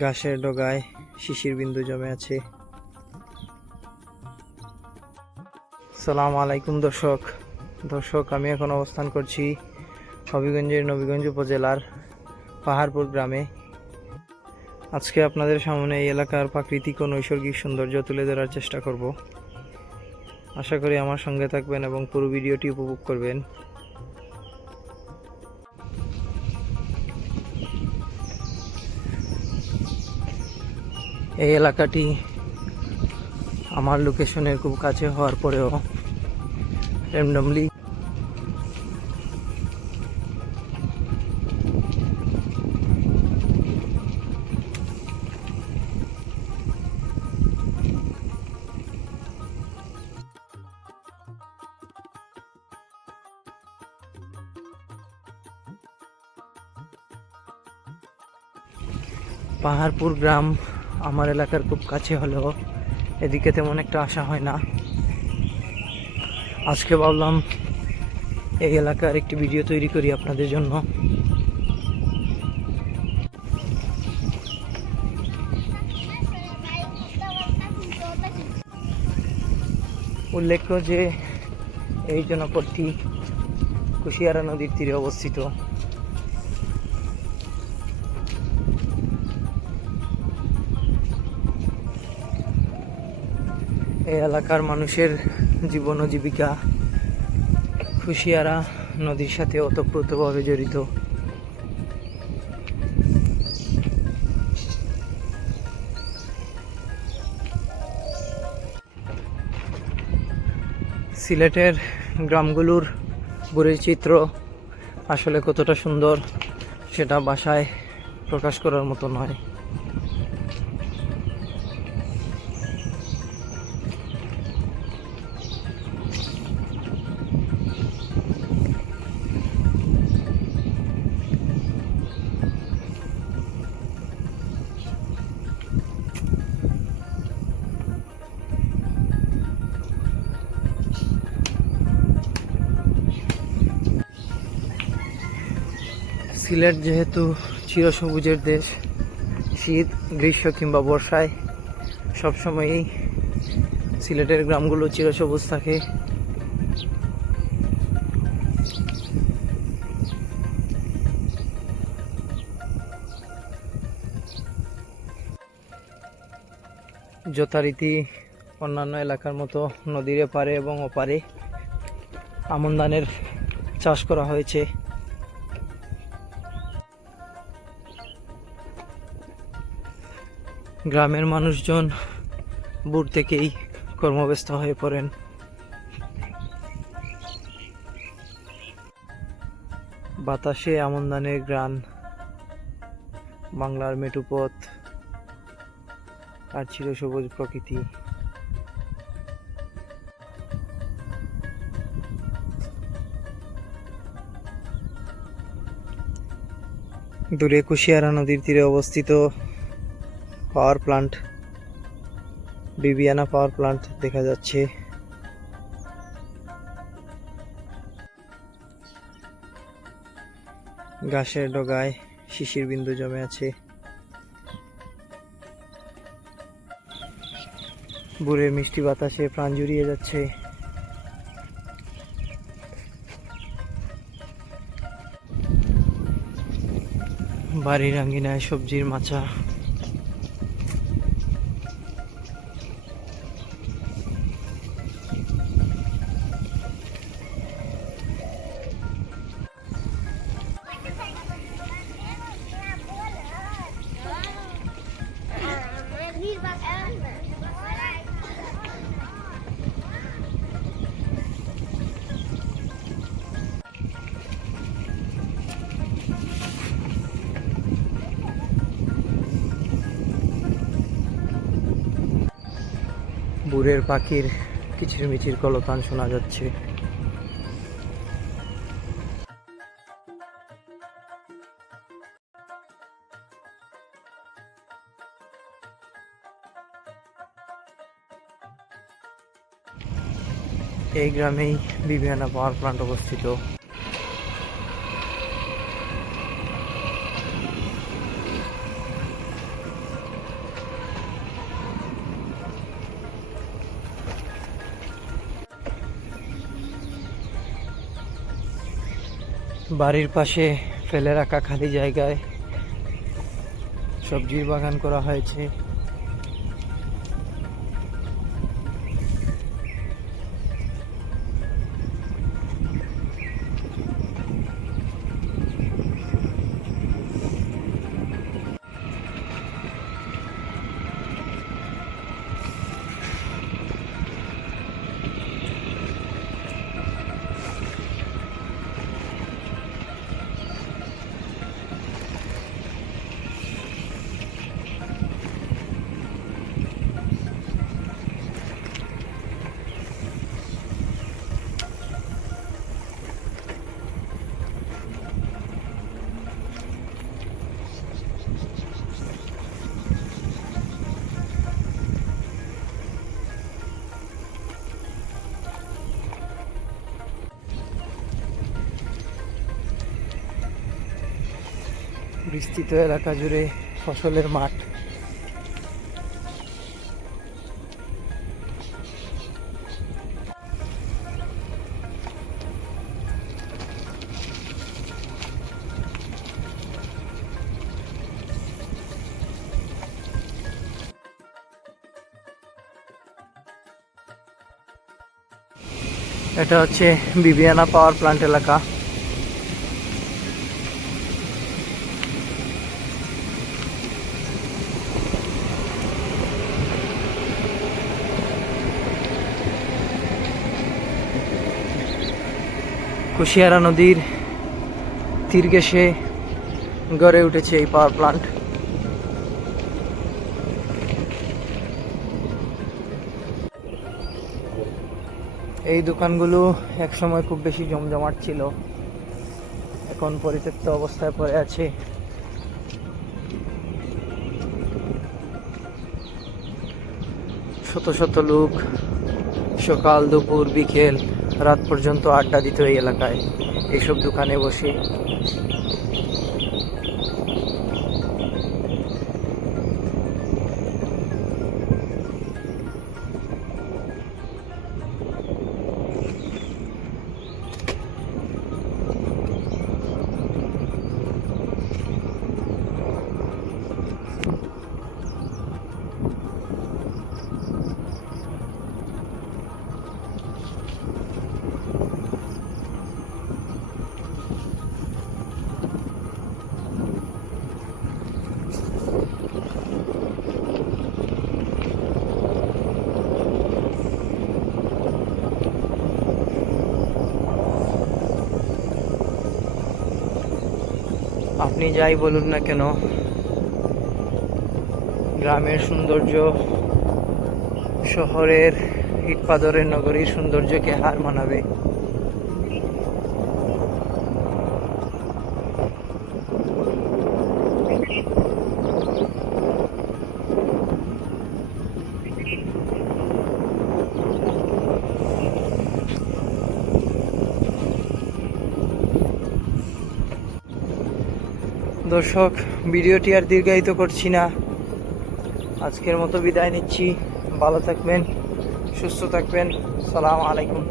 ঘাসের ডগায় শিশির বিন্দু জমে আছে। সালাম আলাইকুম দর্শক। দর্শক, আমি এখন অবস্থান করছি হবিগঞ্জের নবীগঞ্জ উপজেলার পাহাড়পুর গ্রামে। আজকে আপনাদের সামনে এই এলাকার প্রাকৃতিক ও নৈসর্গিক সৌন্দর্য তুলে ধরার চেষ্টা করব। আশা করি আমার সঙ্গে থাকবেন এবং পুরো ভিডিওটি উপভোগ করবেন। এই এলাকাটি আমার লোকেশনের খুব কাছে হওয়ার পরেও র্যান্ডমলি পাহাড়পুর গ্রাম আমার এলাকার খুব কাছে হলেও এদিকে তেমন একটা আসা হয় না। আজকে ভাবলাম এই এলাকার একটি ভিডিও তৈরি করি আপনাদের জন্য। উল্লেখ্য যে এই জনপদটি কুশিয়ারা নদীর তীরে অবস্থিত। এই এলাকার মানুষের জীবন ও জীবিকা খুশিয়ারা নদীর সাথে ওতপ্রোতভাবে জড়িত। সিলেটের গ্রামগুলোর চিত্র আসলে কতটা সুন্দর, সেটা বাসায় প্রকাশ করার মতো নয়। সিলেট যেহেতু চিরসবুজের দেশ, শীত, গ্রীষ্ম কিংবা বর্ষায় সবসময়ই সিলেটের গ্রামগুলো চিরসবুজ থাকে। যথারীতি অন্যান্য এলাকার মতো নদীর এপারে এবং ওপারে আমন ধানের চাষ করা হয়েছে। গ্রামের মানুষজন ভোর থেকেই কর্মব্যস্ত হয়ে পড়েন। বাতাসে আমন ধানের গ্রান, বাংলার মেটুপথ আর ছিল সবুজ প্রকৃতি। দূরে কুশিয়ারা নদীর তীরে অবস্থিত power plant, Bibiyana power plant দেখা যাচ্ছে। ঘাসের ডগায় শিশির বিন্দু জমে আছে। বুড়ের মিষ্টি বাতাসে প্রাণ জুড়িয়ে যাচ্ছে। বাড়ির আঙ্গিনায় সবজির মাচা। বুড়ের পাখির কিচিরমিচির কলতান শোনা যাচ্ছে। এই গ্রামেই বিবিয়ানা পাওয়ার প্লান্ট অবস্থিত। বাড়ির পাশে ফেলে রাখা খালি জায়গায় সবজির বাগান করা হয়েছে। বিস্তৃত এলাকা জুড়ে ফসলের মাঠ। এটা হচ্ছে বিবিয়ানা পাওয়ার প্লান্ট এলাকা। কুশিয়ারা নদীর তীর ঘেঁষে গড়ে উঠেছে এই পাওয়ার প্লান্ট এই দোকানগুলো একসময় খুব বেশি জমজমাট ছিল। এখন পরিত্যক্ত অবস্থায় পড়ে আছে। শত শত লোক সকাল, দুপুর, বিকেল রাত পর্যন্ত আড্ডা দিত এই এলাকায়। এইসব দোকানে বসে আপনি যাই বলুন না কেন গ্রামের সৌন্দর্য শহরের ইটপাদরের নগরীর সৌন্দর্যকে হার মানাবে। দর্শক, ভিডিওটি আর দীর্ঘায়িত করছি না। আজকের মতো বিদায় নিচ্ছি। ভালো থাকবেন, সুস্থ থাকবেন। সালাম আলাইকুম।